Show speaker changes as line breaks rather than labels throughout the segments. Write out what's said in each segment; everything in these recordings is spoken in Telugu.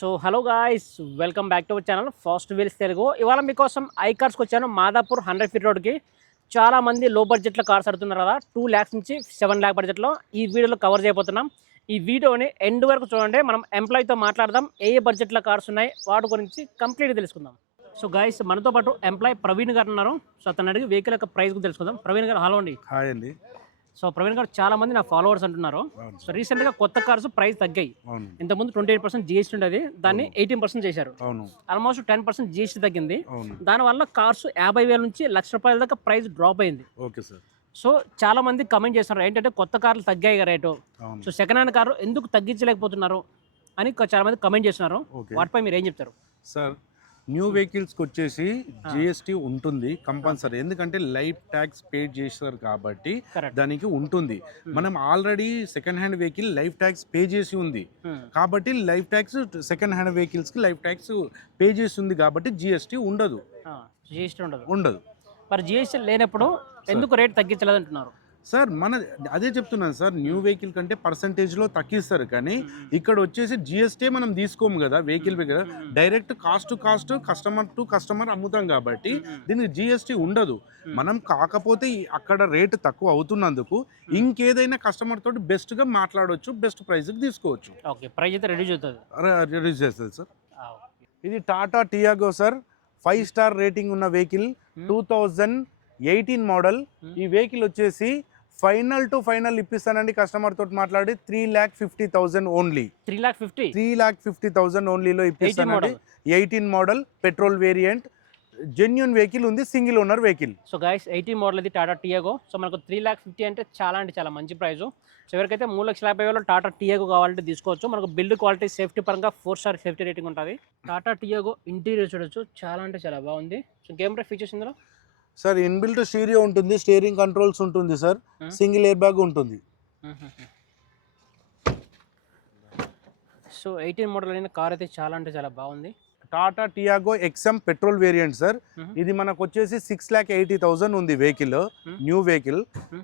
So hello guys welcome back to our channel fast wheels Telugu. ఇవాళ మీకోసం ఐ కార్స్కి వచ్చాను మాదాపూర్ హండ్రెడ్ ఫీట్ రోడ్కి చాలా మంది లో బడ్జెట్లో కార్స్ అడుగుతున్నారు కదా టూ ల్యాక్స్ నుంచి సెవెన్ ల్యాక్ బడ్జెట్లో ఈ వీడియోలో కవర్ చేయబోతున్నాం. ఈ వీడియోని ఎండ్ వరకు చూడండి మనం ఎంప్లాయీతో మాట్లాడదాం ఏ ఏ బడ్జెట్లో కార్స్ ఉన్నాయి వాటి గురించి కంప్లీట్గా తెలుసుకుందాం. సో గాయస్ మనతో పాటు ఎంప్లాయ్ ప్రవీణ్ గారు ఉన్నారు. సో అతను అడిగి వెహికల్ యొక్క ప్రైస్ గురించి తెలుసుకుందాం. ప్రవీణ్ గారు హలో అండి.
హాయ్ అండి.
సో ప్రవీణ్ గారు చాలా మంది నా ఫాలోవర్స్ అంటున్నారు. సో రీసెంట్గా కొత్త కార్స్ ప్రైస్ తగ్గాయి.
అవును.
ఇంతకుముందు ట్వంటీ ఎయిట్ పర్సెంట్ జిఎస్టీ ఉండేది. దాన్ని ఎయిటీన్ పర్సెంట్ చేశారు.
అవును.
ఆల్మోస్ట్ టెన్ పర్సెంట్ జిఎస్టీ తగ్గింది.
అవును.
దానివల్ల కార్స్ యాభై వేల నుంచి లక్ష రూపాయల దాకా ప్రైస్ డ్రాప్ అయింది.
Okay sir.
సో చాలా మంది కమెంట్ చేస్తున్నారు. ఏంటంటే కొత్త కార్లు తగ్గాయి కదా rate. So second hand car ఎందుకు తగ్గించలేకపోతున్నారు అని చాలా మంది కమెంట్ చేస్తున్నారు. వాటిపై మీరు ఏం చెప్తారు?
సార్ న్యూ వెహికల్స్కి వచ్చేసి జిఎస్టీ ఉంటుంది కంపల్సరీ. ఎందుకంటే లైఫ్ ట్యాక్స్ పే చేస్తారు కాబట్టి దానికి ఉంటుంది. మనం already second hand vehicle life tax pay చేసి ఉంది. కాబట్టి లైఫ్ ట్యాక్స్ సెకండ్ హ్యాండ్ వెహికల్స్కి లైఫ్ ట్యాక్స్ పే చేసి ఉంది కాబట్టి జిఎస్టీ ఉండదు.
జిఎస్టీ ఉండదు.
ఉండదు.
మరి జిఎస్టీ లేనప్పుడు ఎందుకు రేట్ తగ్గించలేదు అంటున్నారు
సార్ మన అదే చెప్తున్నాను సార్ న్యూ వెహికల్ కంటే పర్సంటేజ్లో తగ్గిస్తారు కానీ ఇక్కడ వచ్చేసి జిఎస్టీ మనం తీసుకోము కదా వెహికల్ కదా direct cost to cost customer to customer అమ్ముతాం కాబట్టి దీనికి జిఎస్టీ ఉండదు. మనం కాకపోతే అక్కడ రేటు తక్కువ అవుతున్నందుకు ఇంకేదైనా కస్టమర్ తోటి బెస్ట్గా మాట్లాడవచ్చు బెస్ట్ ప్రైస్కి తీసుకోవచ్చు.
ఓకే ప్రైస్ అయితే రెడ్యూస్ అవుతుంది.
రిడ్యూస్ చేస్తుంది సార్. ఇది Tata Tiago sir five star rating ఉన్న vehicle two thousand eighteen model ఈ వెహికల్ వచ్చేసి ఫైనల్ టు ఫైనల్ ఇప్పిస్తానండి కస్టమర్ తోటి మాట్లాడి three lakh fifty thousand only
three lakh fifty
three lakh fifty thousand ఓన్లీలో ఇప్పిస్తానండి. Eighteen model petrol variant genuine vehicle ఉంది single owner vehicle
so guys eighty model ఇది టాటా టియాగో సో మనకు త్రీ ల్యాక్ ఫిఫ్టీ అంటే చాలా అంటే చాలా మంచి ప్రైస్ సో ఎవరికైతే మూడు లక్షల యాభై వేలు టాటా టియాగో కావాలంటే తీసుకోవచ్చు. మనకు బిల్డ్ క్వాలిటీ సేఫ్టీ పరంగా ఫోర్ స్టార్ సేఫ్టీ రేటింగ్ ఉంటుంది. టాటా టియాగో ఇంటీరియర్ చూడొచ్చు. చాలా అంటే చాలా బాగుంది. సో గేమ్ రే ఫీచర్స్ ఇందులో?
సార్ ఇన్బిల్ట్ స్టీరియో ఉంటుంది స్టీరింగ్ కంట్రోల్స్ ఉంటుంది సార్. సింగిల్ ఎయిర్ బ్యాగ్ ఉంటుంది
సో ఎయిటీన్ మోడల్ అయిన కార్ అయితే చాలా అంటే చాలా బాగుంది
Tata Tiago XM petrol variant sir. ఇది మనకు వచ్చేసి సిక్స్ ల్యాక్ ఎయిటీ థౌసండ్ ఉంది వెహికల్. New vehicle.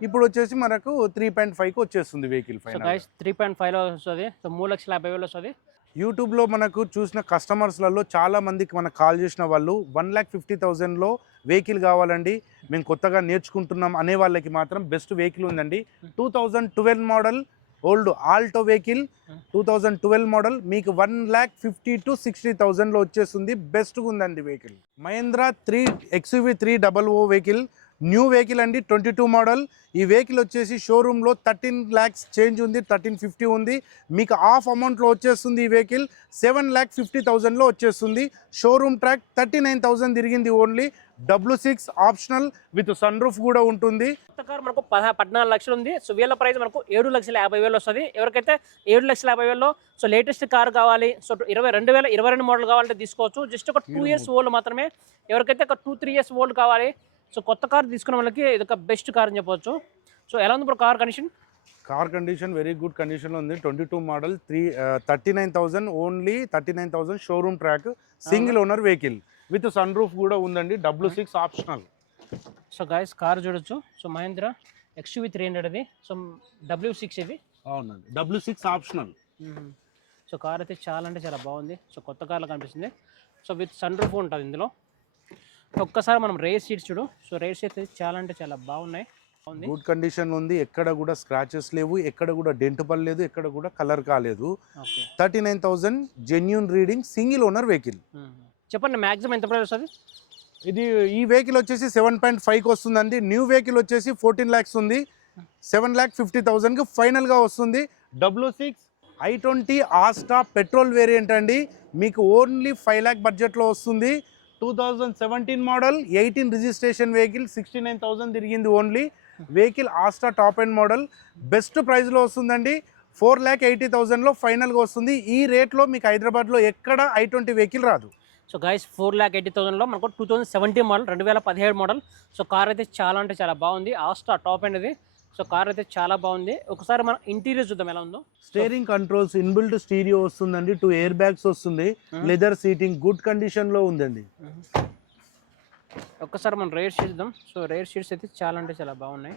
ఇప్పుడు వచ్చేసి మనకు త్రీ పాయింట్ ఫైవ్కి వచ్చేస్తుంది వెహికల్
గైస్ త్రీ పాయింట్ ఫైవ్లో వస్తుంది సో మూడు లక్షల యాభై వేలు వస్తుంది
యూట్యూబ్లో మనకు చూసిన కస్టమర్స్లలో చాలా మందికి మనకు కాల్ చేసిన వాళ్ళు వన్ ల్యాక్ ఫిఫ్టీ థౌసండ్లో వెహికల్ కావాలండి. మేము కొత్తగా నేర్చుకుంటున్నాం అనే వాళ్ళకి మాత్రం బెస్ట్ వెహికల్ ఉందండి. Two thousand twelve model old Alto vehicle.
Hmm.
Two thousand twelve model మీకు one lakh fifty to sixty థౌజండ్లో వచ్చేస్తుంది. బెస్ట్గా ఉందండి vehicle. Mahindra three XUV three double O vehicle. New vehicle అండి ట్వంటీ టూ మోడల్. ఈ వెహికల్ వచ్చేసి షోరూంలో థర్టీన్ ల్యాక్స్ చేంజ్ ఉంది థర్టీన్ ఫిఫ్టీ ఉంది. మీకు హాఫ్ అమౌంట్లో వచ్చేస్తుంది ఈ వెహికల్ సెవెన్ ల్యాక్ ఫిఫ్టీ థౌజండ్లో వచ్చేస్తుంది. Showroom track thirty nine thousand తిరిగింది only. W six optional with sunroof కూడా ఉంటుంది.
కార్ మనకు పద్నాలుగు లక్షలు ఉంది. సో వీళ్ళ ప్రైస్ మనకు ఏడు లక్షల యాభై వేలు వస్తుంది. ఎవరికైతే ఏడు లక్షల యాభై వేలలో సో లేటెస్ట్ కార్ కావాలి సో ఇరవై రెండు వేల ఇరవై రెండు మోడల్ కావాలంటే తీసుకోవచ్చు. జస్ట్ ఒక టూ ఇయర్స్ ఓల్డ్ మాత్రమే. ఎవరికైతే ఒక టూ త్రీ ఇయర్స్ ఓల్డ్ కావాలి సో కొత్త కార్ తీసుకున్న వాళ్ళకి ఇది ఒక బెస్ట్ కార్ అని చెప్పొచ్చు. సో ఎలా ఉంది ఇప్పుడు car condition?
Car condition very good కండిషన్లో ఉంది. Twenty two model three thirty nine thousand only thirty nine thousand showroom track single owner vehicle. With sunroof కూడా ఉందండి. W six optional.
So guys car చూడొచ్చు. So Mahindra XUV three hundred అది సో డబ్ల్యూ సిక్స్ ఇది
అవునండి. W six optional.
So car అయితే చాలా అంటే చాలా బాగుంది. సో కొత్త కార్లో కనిపిస్తుంది. సో విత్ సన్ రూఫ్ ఉంటుంది ఇందులో. ఒక్కసారి మనం రేస్ సీట్స్ చూడు. సో రేస్ సీట్స్ అయితే చాలా అంటే చాలా బాగున్నాయి.
గుడ్ కండిషన్ ఉంది. ఎక్కడ కూడా స్క్రాచెస్ లేవు. ఎక్కడ కూడా డెంట్ పడలేదు. ఎక్కడ కూడా కలర్ కాలేదు. Thirty nine thousand genuine reading single owner vehicle
చెప్పండి మ్యాక్సిమం ఎంత ప్రైస్ వస్తుంది?
ఇది ఈ వెహికల్ వచ్చేసి సెవెన్ పాయింట్ ఫైవ్కి వస్తుందండి. న్యూ వెహికల్ వచ్చేసి ఫోర్టీన్ ల్యాక్స్ ఉంది. సెవెన్ ల్యాక్ ఫిఫ్టీ థౌజండ్కి ఫైనల్గా వస్తుంది. W six I twenty Asta petrol variant అండి. మీకు ఓన్లీ ఫైవ్ ల్యాక్ బడ్జెట్లో వస్తుంది. Two thousand seventeen model eighteen registration vehicle sixty nine thousand తిరిగింది only vehicle Asta top end model best ప్రైస్లో వస్తుందండి. ఫోర్ ల్యాక్ ఎయిటీ థౌజండ్లో ఫైనల్గా వస్తుంది. ఈ రేట్లో మీకు హైదరాబాద్లో ఎక్కడ ఐ ట్వంటీ వెహికల్ రాదు.
So guys four lakh eighty థౌసండ్లో మనకు టూ థౌసండ్ సెవెంటీన్ మోడల్ రెండు వేల పదిహేడు మోడల్ సో కార్ అయితే చాలా అంటే చాలా బాగుంది. ఆస్టా టాప్ అండ్ ఇది. సో కార్ అయితే చాలా బాగుంది. ఒకసారి మనం ఇంటీరియర్ చూద్దాం ఎలా ఉందో.
స్టీరింగ్ కంట్రోల్స్ ఇన్బిల్ట్ స్టీరియో వస్తుందండి టూ ఎయిర్ బ్యాగ్స్ వస్తుంది లెదర్ సీటింగ్ గుడ్ కండిషన్లో ఉందండి
ఒక్కసారి మనం రేర్ షీట్స్ చూద్దాం సో రేర్ షీట్స్ అయితే చాలా అంటే చాలా బాగున్నాయి.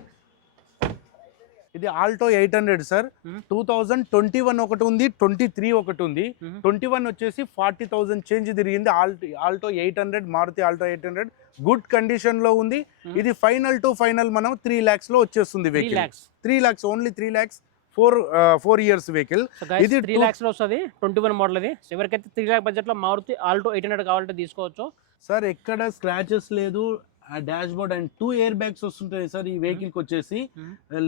ఇది Alto eight hundred sir. Two thousand twenty one ఒకటి ఉంది ట్వంటీ త్రీ ఒకటి ఉంది. ట్వంటీ వన్ వచ్చేసి ఫార్టీ థౌసండ్ చేంజ్ తిరిగింది Alto Alto eight hundred Maruti Alto eight hundred. Good కండిషన్లో ఉంది. ఇది ఫైనల్ టు ఫైనల్ మనం త్రీ ల్యాక్స్లో వచ్చేస్తుంది vehicle three lakhs only three lakhs four four years vehicle ఇది
త్రీ ల్యాక్స్లో వస్తుంది ట్వంటీ వన్ మోడల్ ఇది ఎవరికైతే త్రీ ల్యాక్ బడ్జెట్లో మారుతి ఆల్టో ఎయిట్ హండ్రెడ్ కావాలంటే తీసుకోవచ్చు.
సార్ ఎక్కడ స్క్రాచెస్ లేదు. Dashboard and two air bags వస్తుంటాయి సార్ ఈ వెహికల్కి వచ్చేసి.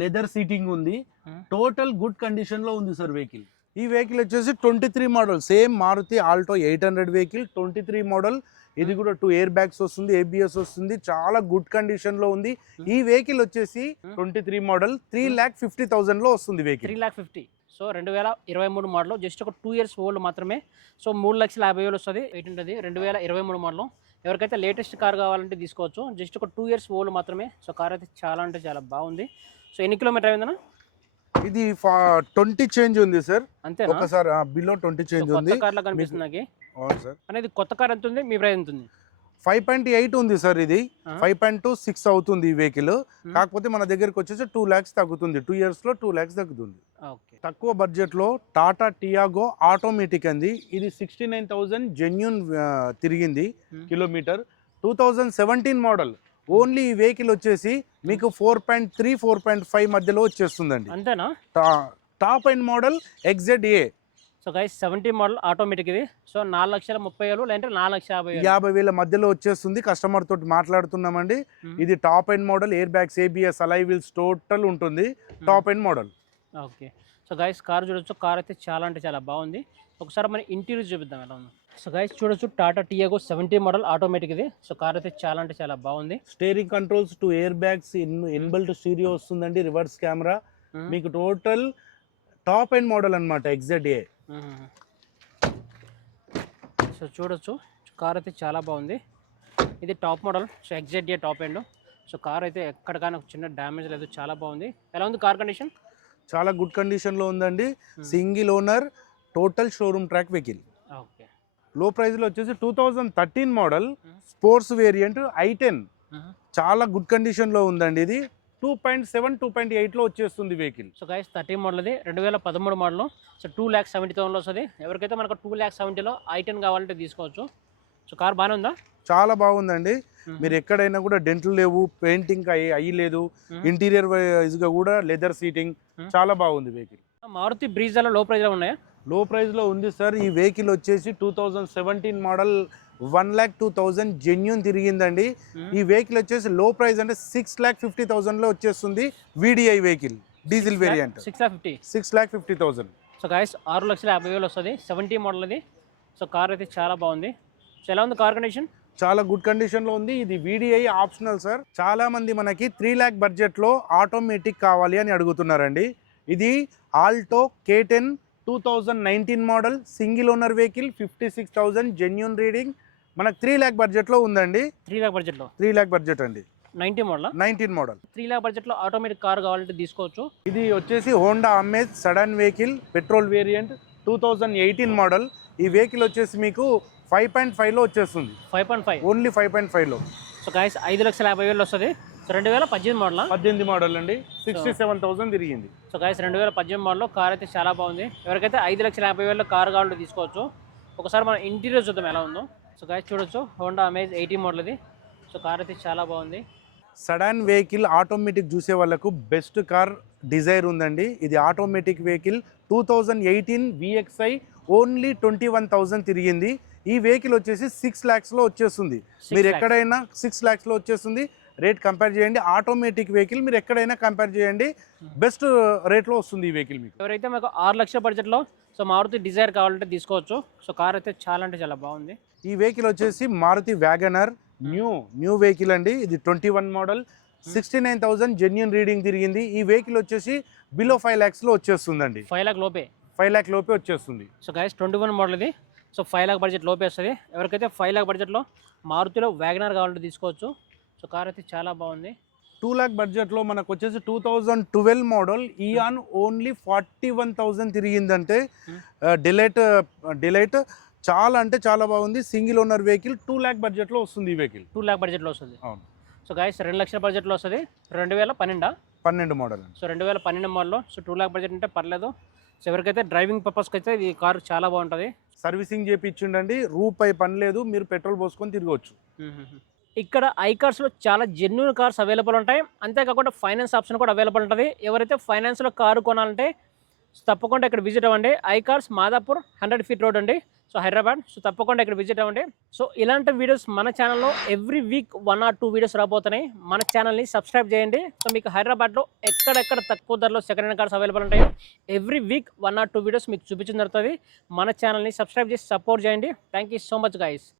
లెదర్ సీటింగ్ ఉంది.
Hmm.
టోటల్ గుడ్ కండిషన్లో ఉంది సార్ వెహికల్ ఈ వెహికల్ వచ్చేసి twenty three model same Maruti Alto eight hundred vehicle twenty three model ఇది కూడా టూ ఎయిర్ బ్యాగ్స్ వస్తుంది ఏబిఎస్ వస్తుంది చాలా గుడ్ కండిషన్లో ఉంది. ఈ వెహికల్ వచ్చేసి
Hmm.
Twenty three model three lakh fifty థౌసండ్లో వస్తుంది
three
vehicle
lakh fifty so రెండు వేల ఇరవై మూడు మోడల్ జస్ట్ ఒక టూ ఇయర్స్ ఓల్డ్ మాత్రమే. సో మూడు లక్షల యాభై వేలు వస్తుంది ఎయిట్ ఉంటుంది రెండు వేల ఇరవై మూడు మోడల్ ఎవరికైతే లేటెస్ట్ కార్ కావాలంటే తీసుకోవచ్చు. జస్ట్ ఒక టూ ఇయర్స్ ఓల్డ్ మాత్రమే. సో కార్ అయితే చాలా అంటే చాలా బాగుంది. సో ఎన్ని కిలోమీటర్ అయిందన్నా?
ఇది ట్వంటీ చేంజ్ ఉంది సార్
అంతేనా?
ఒకసారి బిలో ట్వంటీ చేంజ్ ఉంది.
కార్లో కనిపిస్తుంది నాకు.
అవును సార్
అనేది కొత్త కార్ ఎంత ఉంది? మీ ప్రైస్ ఎంత ఉంది?
ఫైవ్ పాయింట్ ఎయిట్ ఉంది సార్ ఇది. ఫైవ్ పాయింట్ టూ సిక్స్ అవుతుంది ఈ వెహికల్. కాకపోతే మన దగ్గరికి వచ్చేసి టూ ల్యాక్స్ తగ్గుతుంది. టూ ఇయర్స్లో టూ ల్యాక్స్ తగ్గుతుంది. తక్కువ బడ్జెట్లో టాటా టియాగో ఆటోమేటిక్ అంది. ఇది సిక్స్టీ నైన్ థౌజండ్ జెన్యున్ తిరిగింది
Hmm.
Kilometre. Two thousand seventeen model. Only ఈ వెహికల్ వచ్చేసి మీకు four point three four point five మధ్యలో వచ్చేస్తుందండి.
అంతేనా?
Top end model XZ A
so guys seventy model automatic ఇది సో నాలుగు లక్షల ముప్పై వేలు లేదంటే నాలుగు లక్షల యాభై
యాభై వేల మధ్యలో వచ్చేస్తుంది. కస్టమర్ తోటి మాట్లాడుతున్నామండి.
Hmm.
ఇది top end model air bags ABS alloy wheels total ఉంటుంది. Top end model.
Okay. So guys car చూడొచ్చు. కార్ అయితే చాలా అంటే చాలా బాగుంది. ఒకసారి మన ఇంటీరియర్ చూపిద్దాం ఎలా ఉందో. సో గైస్ చూడొచ్చు Tata Tiago seventy model automatic ఇది. సో కార్ అయితే చాలా అంటే చాలా బాగుంది.
Steering controls two air bags in inbuilt stereo వస్తుందండి రివర్స్ కెమెరా
మ్మ్.
మీకు టోటల్ టాప్ అండ్ మోడల్ అనమాట ఎగ్జెడ్ ఏ.
సో చూడొచ్చు కార్ అయితే చాలా బాగుంది. ఇది top model so XZ A top end so car అయితే ఎక్కడికైనా చిన్న డ్యామేజ్ లేదు చాలా బాగుంది. ఎలా ఉంది కార్ కండిషన్
చాలా గుడ్ కండిషన్లో ఉందండి single owner total showroom track vehicle.
Okay.
Low ప్రైస్లో వచ్చేసి two thousand thirteen model sports variant I ten. చాలా గుడ్ కండిషన్లో ఉందండి ఇది. Two point seven two point ఎయిట్లో వచ్చేస్తుంది vehicle.
So guys thirty model ఇది రెండు వేల పదమూడు model. So two lakhs seventy థౌసండ్లో వస్తుంది. ఎవరికైతే మనకు టూ ల్యాక్స్ సెవెంటీలో ఐ టెన్ కావాలంటే తీసుకోవచ్చు. సో కార్ బాగానే ఉందా
చాలా బాగుందండి. మీరు ఎక్కడైనా కూడా డెంటల్ లేవు పెయింటింగ్ అయ్యి లేదు. ఇంటీరియర్ వైజ్గా కూడా లెదర్ సీటింగ్. చాలా బాగుంది వెహికల్.
మారుతి బ్రీజాలో లో ప్రైజ్లో ఉన్నాయా?
లో ప్రైస్లో ఉంది సార్. ఈ వెహికల్ వచ్చేసి two thousand seventeen model one lakh two thousand genuine తిరిగిందండి. ఈ వెహికల్ వచ్చేసి లో ప్రైస్ అంటే సిక్స్ ల్యాక్ ఫిఫ్టీ థౌసండ్లో వచ్చేస్తుంది VDI vehicle diesel variant.
Six lakh fifty.
Six lakh fifty thousand
so guys ఆరు లక్షల యాభై వేలు వస్తుంది. సెవెంటీ మోడల్ ఇది సో కార్ అయితే చాలా బాగుంది. సో ఎలా ఉంది కార్ కండిషన్
చాలా గుడ్ కండిషన్లో ఉంది. ఇది వీడిఐ ఆప్షనల్ సార్ చాలా మంది మనకి త్రీ ల్యాక్ బడ్జెట్లో ఆటోమేటిక్ కావాలి అని అడుగుతున్నారండి. ఇది Alto K ten two thousand nineteen model single owner vehicle fifty six thousand genuine reading మనకు త్రీ ల్యాక్ బడ్జెట్లో ఉందండి.
త్రీ ల్యాక్ బడ్జెట్లో
త్రీ ల్యాక్ బడ్జెట్ అండి.
Ninety model
nineteen model
three lakh బడ్జెట్లో ఆటోమేటిక్ కార్ కావాలంటే తీసుకోవచ్చు.
ఇది వచ్చేసి Honda Amaze sedan vehicle petrol variant two thousand eighteen model ఈ వెహికల్ వచ్చేసి మీకు ఫైవ్ పాయింట్ ఫైవ్లో వచ్చేస్తుంది.
Five point five.
Only five point ఫైవ్లో
సో గాయస్ ఐదు లక్షల యాభై వేలు వస్తుంది. సో రెండు వేల పద్దెనిమిది మోడల్?
పద్దెనిమిది మోడల్ అండి. సిక్స్టీ సెవెన్ థౌసండ్ తిరిగింది.
సో గాయస్ రెండు వేల పద్దెనిమిది మోడల్లో కార్ అయితే చాలా బాగుంది. ఎవరికైతే ఐదు లక్షల యాభై వేల కార్ కావాలంటే తీసుకోవచ్చు. ఒకసారి మనం ఇంటీరియర్ చూద్దాం ఎలా ఉందో. సో గాయస్ చూడొచ్చు. హోండా అమేజ్ ఎయిటీ మోడల్ ఇది సో కార్ అయితే చాలా బాగుంది.
సడన్ వెహికల్ ఆటోమేటిక్ చూసే వాళ్ళకు బెస్ట్ కార్ డిజైర్ ఉందండి. ఇది automatic vehicle two thousand eighteen VXI only twenty one thousand తిరిగింది. ఈ వెహికల్ వచ్చేసి సిక్స్ ల్యాక్స్లో వచ్చేస్తుంది. మీరు. ఎక్కడైనా సిక్స్ ల్యాక్స్లో వచ్చేస్తుంది. రేట్ కంపేర్ చేయండి. ఆటోమేటిక్ వెహికల్ మీరు ఎక్కడైనా కంపేర్ చేయండి. బెస్ట్ రేట్లో వస్తుంది ఈ వెహికల్ మీకు.
ఎవరైతే మాకు ఆరు లక్షల బడ్జెట్లో సో మారుతి డిజైర్ కావాలంటే తీసుకోవచ్చు. సో కార్ అయితే చాలా అంటే చాలా బాగుంది.
ఈ వెహికల్ వచ్చేసి Maruti WagonR new new vehicle అండి. ఇది twenty one model sixty nine thousand genuine reading తిరిగింది. ఈ వెహికల్ వచ్చేసి బిలో ఫైవ్ ల్యాక్స్లో వచ్చేస్తుందండి.
ఫైవ్ లాక్ లోపే.
ఫైవ్ ల్యాక్ లోపే వచ్చేస్తుంది.
So guys twenty one model ఇది. సో ఫైవ్ లాక్ బడ్జెట్ లోపే వస్తుంది. ఎవరికైతే ఫైవ్ లాక్ బడ్జెట్లో మారుతిలో వ్యాగనర్ కావాలంటే తీసుకోవచ్చు. సో కార్ అయితే చాలా బాగుంది.
టూ ల్యాక్ బడ్జెట్లో మనకు వచ్చేసి two thousand twelve model Eon only forty one thousand తిరిగిందంటే delight delight చాలా అంటే చాలా బాగుంది. Single owner vehicle two lakh బడ్జెట్లో వస్తుంది ఈ వెహికల్
టూ ల్యాక్ బడ్జెట్లో వస్తుంది.
అవును.
సో గైస్ రెండు లక్షల బడ్జెట్లో వస్తుంది. రెండు వేల పన్నెండా?
పన్నెండు మోడల్
సో రెండు వేల పన్నెండు మోడల్లో సో టూ ల్యాక్ బడ్జెట్ అంటే పర్లేదు. సో ఎవరికైతే డ్రైవింగ్ పర్పస్కి అయితే ఈ కారు చాలా బాగుంటుంది.
సర్వీసింగ్ చేపించిండండి రూపాయి పని లేదు మీరు పెట్రోల్ పోసుకొని తిరగవచ్చు
ఇక్కడ ఐ కార్స్లో చాలా జెన్యున్ కార్స్ అవైలబుల్ ఉంటాయి. అంతేకాకుండా ఫైనాన్స్ ఆప్షన్ కూడా అవైలబుల్ ఉంటుంది. ఎవరైతే ఫైనాన్స్లో కారు కొనాలంటే సో తప్పకుండా ఇక్కడ విజిట్ అవ్వండి. I Cars Madhapur hundred feet road అండి. సో హైదరాబాద్. సో తప్పకుండా ఇక్కడ విజిట్ అవ్వండి. సో ఇలాంటి వీడియోస్ మన ఛానల్లో every week one or two videos రాబోతున్నాయి. మన ఛానల్ని సబ్స్క్రైబ్ చేయండి. సో మీకు హైదరాబాద్లో ఎక్కడెక్కడ తక్కువ ధరలో సెకండ్ హ్యాండ్ కార్స్ అవైలబుల్ ఉంటాయి every week one or two videos మీకు చూపించడం జరుగుతుంది. మన ఛానల్ని సబ్స్క్రైబ్ చేసి సపోర్ట్ చేయండి. Thank you so much guys